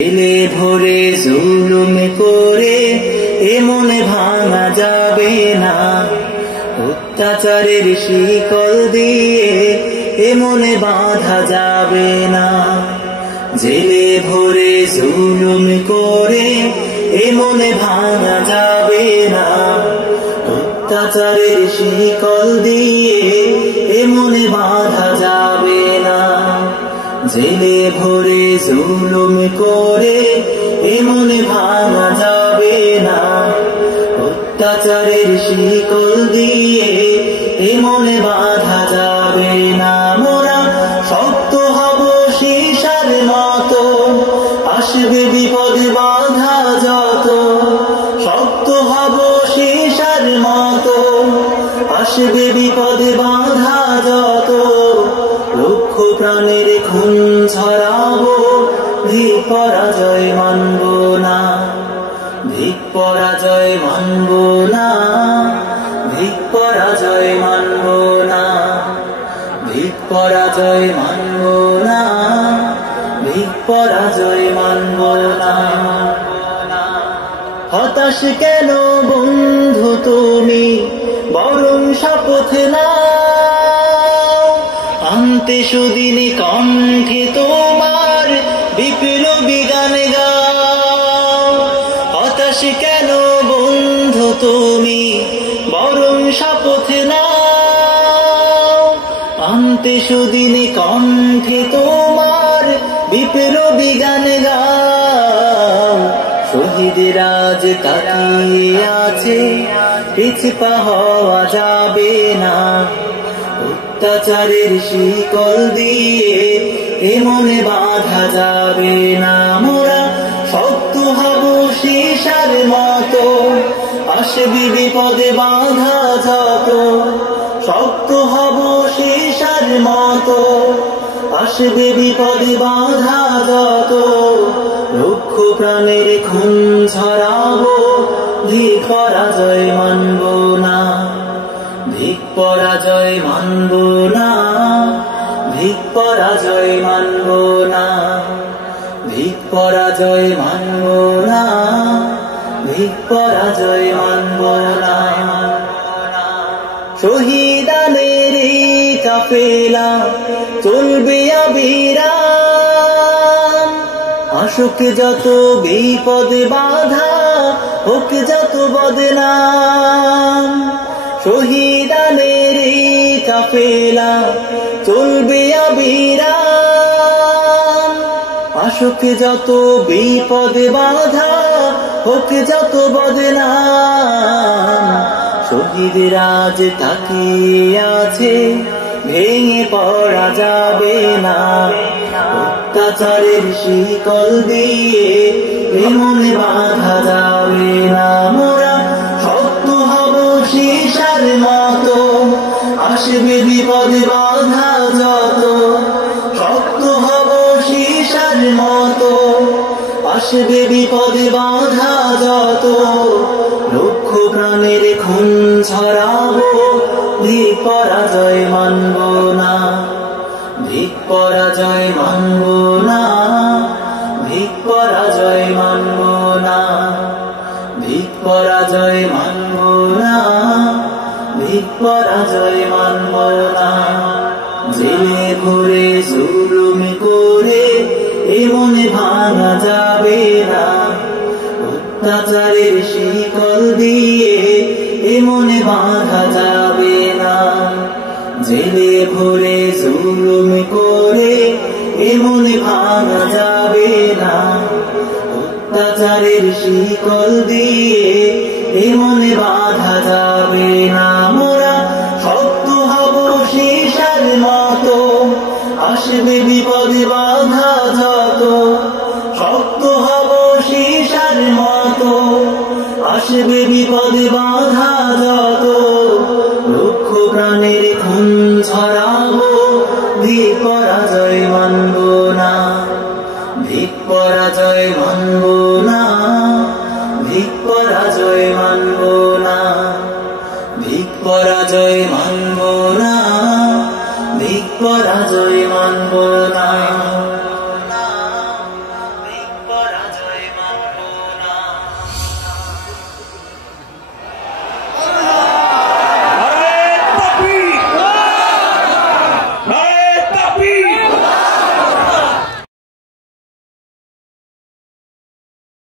দিলে ভরে জুলুম করে এ মনে ভাঙা যাবে না, অত্যাচারের শিকল দিয়ে এ মনে বাঁধা যাবে না। জেলে ভরে জুলুম করে এ মনে ভাঙা যাবে না, অত্যাচারের শিকল দিয়ে এ মনে বাঁধা যাবে না। জেলে ভরে জুলুম করে এ মনে ভাঙা যাবে না, অত্যাচারের শিকল দিয়ে এ মনে বাঁধা যাবে না। মোরা শক্ত হব সীসার মতো, আসবে বিপদ বাধা যত। শক্ত হব সীসার মতো, আসবে বিপদ বাধা যত। লক্ষ প্রাণের খুন ছড়াবো, ধিক পরাজয় মানব না, ধিক পরাজয় মানব না, ধিক পরাজয় মানব না, ধিক পরাজয় মানব না, ধিক পরাজয় মানব না। হতাশ কেন বন্ধু তুমি, বরং শপথ নাও, আনতে সুদিন কণ্ঠে তোমার বিপ্লবী গান গাও। হতাশ কেন বন্ধু তুমি, বরং শপথ নাও, আনতে সুদিন কণ্ঠে তোমার বিপ্লবী গান গাও। শহীদের আজ তাকিয়ে আছে, পিছপা হওয়া যাবে না, অত্যাচারের শিকল দিয়ে এ মনে বাঁধা যাবে না। মোরা শক্ত হব সীসার মতো, আসবে বিপদে বাধা যত। শক্ত হব সীসার মতো, আসবে বিপদে বাধা যত। লক্ষ প্রাণের খুন ছড়াবো, ধিক পরাজয় মানব না, ধিক পরাজয় মানব না, ধিক পরাজয় মানব না, ধিক পরাজয় মানব না, ধিক পরাজয় মানব না। শহীদানের কাফেলা চলবে অবিরাম, আসুক যত বিপদ বাধা, হোক যত বদনাম। শহীদানের কাফেলা চলবে অবিরাম, আসুক যত বিপদ বাধা, হোক যত বদনাম। শহীদের আজ তাকিয়ে আছে, ভেঙে পড়া যাবে না, অত্যাচারের শিকল দিয়ে এ মনে বাঁধা যাবে না। মোরা শক্ত হব সীসার মতো, আসবে বিপদ বাধা যত। শক্ত হব সীসার মতো, আসবে বিপদ বাধা যত। লক্ষ প্রাণের খুন ছড়াবো, ধিক পরাজয় মানব না, ধিক পরাজয় মানব না, ধিক পরাজয় মানব না, ধিক পরাজয় মানব না, ধিক পরাজয় মানব না। জেলে ভরে জুলুম করে এ মনে ভাঙা যাবে না, অত্যাচারের শিকল দিয়ে এ মনে বাঁধা যাবে না। জেলে ভরে জুলুম করে এ মনে ভাঙা যাবে না, অত্যাচারের শিকল দিয়ে এ মনে বাঁধা যাবে না। মোরা শক্ত হব সীসার মতো, আসবে বিপদে বাধা যত। শক্ত হব সীসার মতো, আসবে বিপদে বাধা যত। লক্ষ প্রাণের খুন ছড়াবো, ধিক পরাজয় মানব না, ধিক পরাজয় মানব না, ধিক পরাজয় মানব না, ধিক পরাজয় মানব না, ধিক পরাজয় মানব